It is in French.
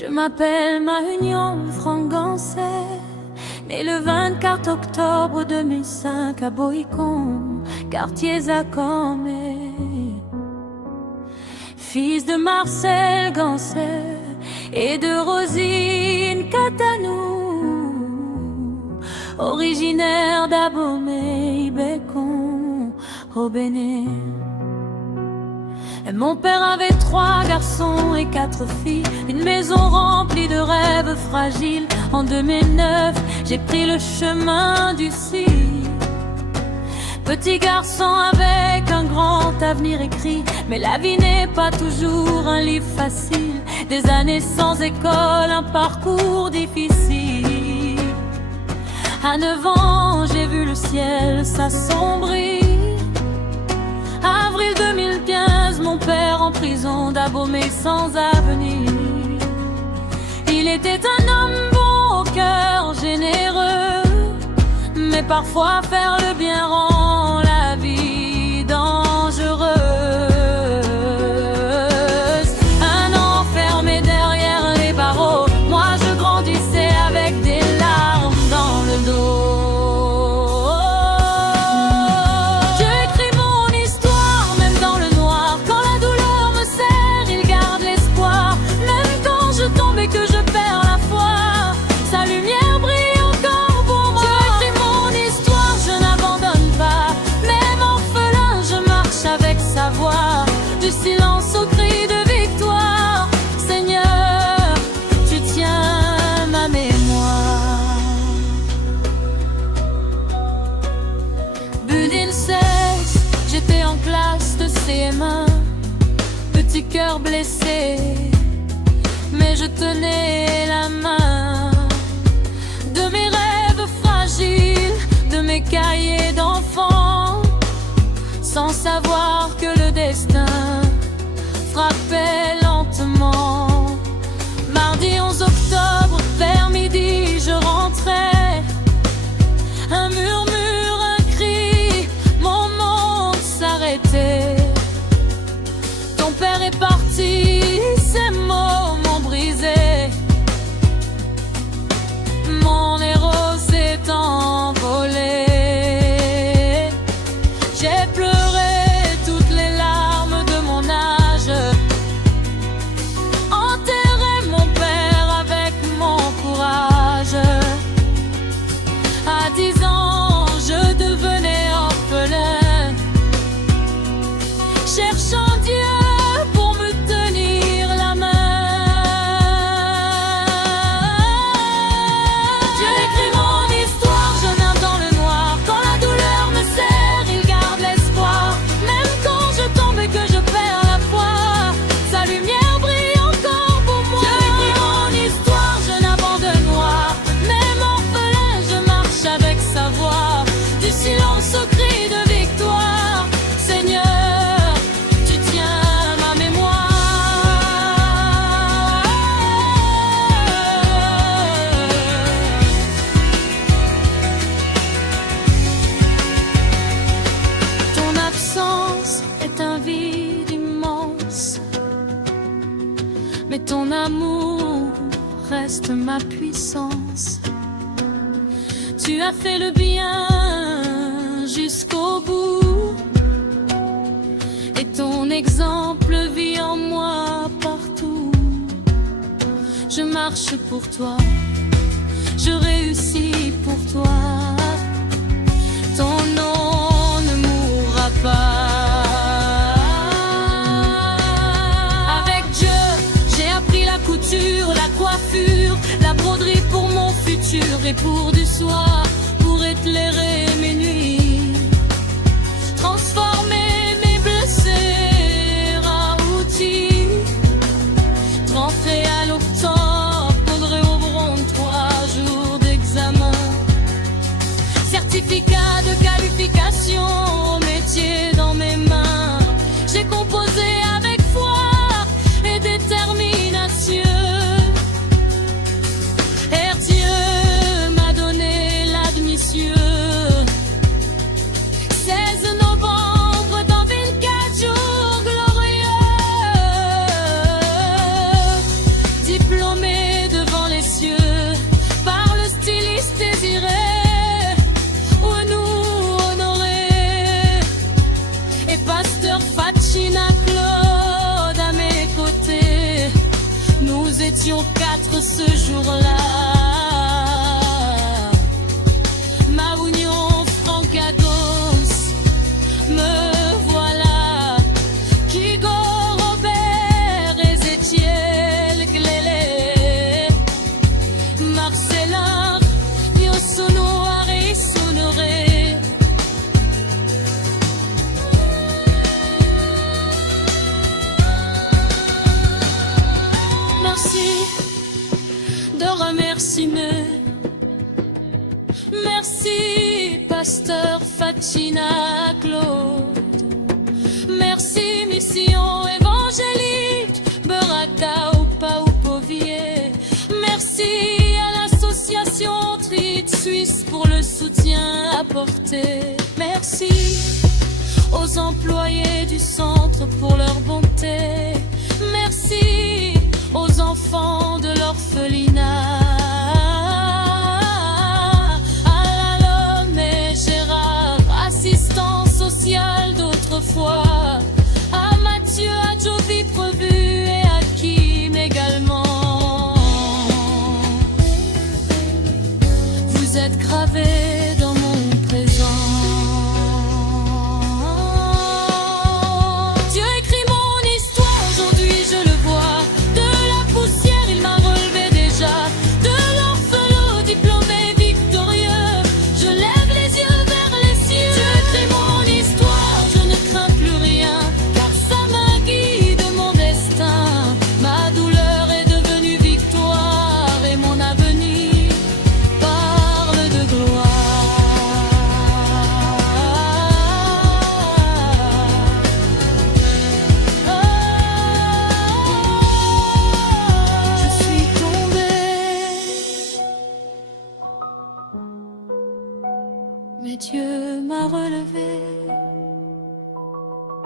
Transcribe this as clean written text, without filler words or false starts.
Je m'appelle Mahunion Frangancet, né le 24 octobre 2005 à Boïcon, quartier Zacomé. Fils de Marcel Gancet et de Rosine Catanou, originaire d'Abomey, Bécon, au Bénin. Mon père avait 3 garçons et 4 filles, une maison remplie de rêves fragiles. En 2009, j'ai pris le chemin du cil. Petit garçon avec un grand avenir écrit, mais la vie n'est pas toujours un livre facile. Des années sans école, un parcours difficile. À 9 ans, j'ai vu le ciel s'assombrir. Avril 2015, mon père en prison d'Abomey sans avenir. Il était un homme bon au cœur généreux, mais parfois faire le bien rend la vie dangereuse. Un an enfermé derrière les barreaux, moi je grandissais avec des larmes dans le dos. Du silence au cri de victoire, Seigneur, tu tiens ma mémoire. Budin 16, j'étais en classe de CM1, petit cœur blessé, mais je tenais la main. De mes rêves fragiles, de mes cahiers d'enfants, sans savoir que le destin frappait lentement. Mardi 11 octobre, vers midi, je rentrais. Un murmure, un cri, mon monde s'arrêtait. Ton père est parti, ces mots m'ont brisé. Mon héros s'est envolé. J'ai pleuré toutes les larmes de mon âge, enterré mon père avec mon courage. À 10 ans, je devenais orphelin, cherchant Dieu pour me tenir la main. Dieu écrit mon histoire, je nage dans le noir. Quand la douleur me serre, il garde l'espoir. Même quand je tombe et que je perds la foi, sa lumière brille encore pour moi. Dieu écrit mon histoire, je n'abandonne noir. Même orphelin, je marche avec sa voix. Du silence au cri de victoire, Seigneur, tu tiens ma mémoire. Ton absence est un vide immense, mais ton amour reste ma puissance. Tu as fait le bien jusqu'au bout, et ton exemple vit en moi partout. Je marche pour toi, je réussis pour toi. Ton nom ne mourra pas. Avec Dieu, j'ai appris la couture, la coiffure, la broderie pour mon futur et pour du soir, pour éclairer mes nuits, transformer mes blessures en outils, rentrer à l'octobre, faudrait au bron 3 jours d'examen, certificat de qualification au métier dans mes mains. J'ai composé avec foi et détermination, et Dieu m'a donné l'admission. 16 novembre dans 24 jours glorieux, diplômé étions 4 ce jour-là. Maounion, Francagos, me voilà. Kigo, Robert, Ezechiel, Glélé, Marcelin, Yosuno, Aris, Honoré. Merci de remercier. Merci, pasteur Fatina Claude. Merci, mission évangélique, Beraka ou Paupovier. Merci à l'association Trite Suisse pour le soutien apporté. Merci aux employés du centre pour leur bonté. Merci aux enfants de l'orphelinat. D'autrefois, à Mathieu, à Jovi Prevu et à Kim également. Vous êtes gravés dans mon présent. Dieu écrit mon histoire, aujourd'hui je le vois. De la poussière il m'a relevé déjà. De l'orphelin diplômé victorieux, je lève les yeux vers les cieux. Dieu écrit mon histoire. Mais Dieu m'a relevé.